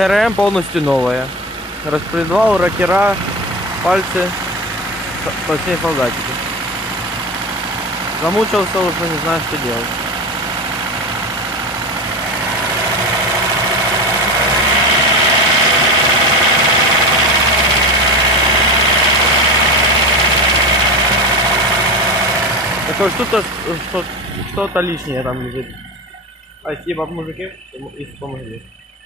ГРМ полностью новая. Распредвал, рокера, пальцы, точнее солдатики. Замучился уже, не знаю, что делать. Такое что-то лишнее там лежит. Спасибо, мужики, если помогли.